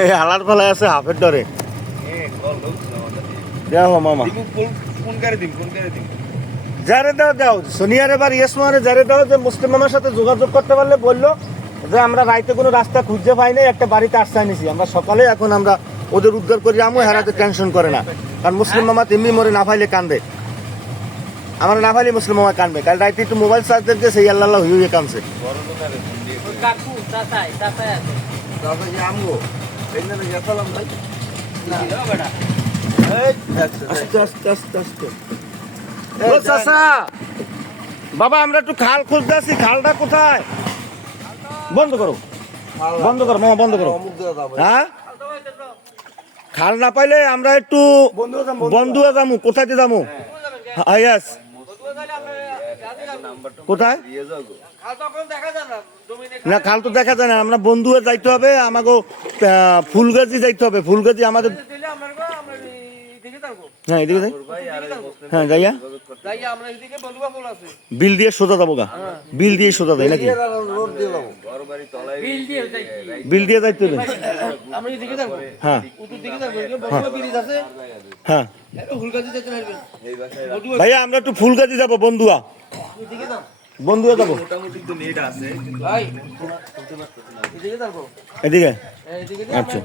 এই হালার ফলায় আছে হাফের ডরে এ কল লোক দেখো মামা। কোন করে দিম কোন করে দিম? যারে দাও দাও। সোনিয়ার এবার ইয়েস মারে যারে দাও যে মুসলিম মামার সাথে যোগাযোগ করতে পারলে বলল যে আমরা রাইতে কোনো রাস্তা খুঁজতে পাই নাই একটা বাড়িতে আশ্রয় নিছি আমরা সকালে এখন আমরা ওদের উদ্ধার করি আমু হেরাতে টেনশন করে না। কারণ মুসলিম মামা তেমনি মরে না ফাইলে কান্দে। আমরা না ফাইলে মুসলিম মামা কানবে কাল রাইতে একটু মোবাইল চার্জ দিতে সেই আল্লাহ আল্লাহ হইয়ে কানছে বাবা আমরা একটু খাল খুঁজতে আছি খালটা কোথায়? বন্ধ করো। বন্ধ করো মামা বন্ধ করো। হ্যাঁ? খাল না পাইলে আমরা একটু বন্ধু যাব কোথায় যাব আয়াস না, খাল তো দেখা যায় না। আমরা বন্ধু যাইতে হবে আমাকে ফুলগাছি যাইতে হবে। ফুলগাছি আমাদের হ্যাঁ এদিকে হ্যাঁ যাইয়া। বিল দিয়ে সোজা যাব গা। বিল দিয়ে সোজা যাই, নাকি? বিল দিয়ে যাই যাইতে হবে। হ্যাঁ। হ্যাঁ। ভাইয়া, আমরা একটু ফুলগাছি যাব, বন্ধুয়া। বন্ধুয়া যাব এদিকে? আচ্ছা।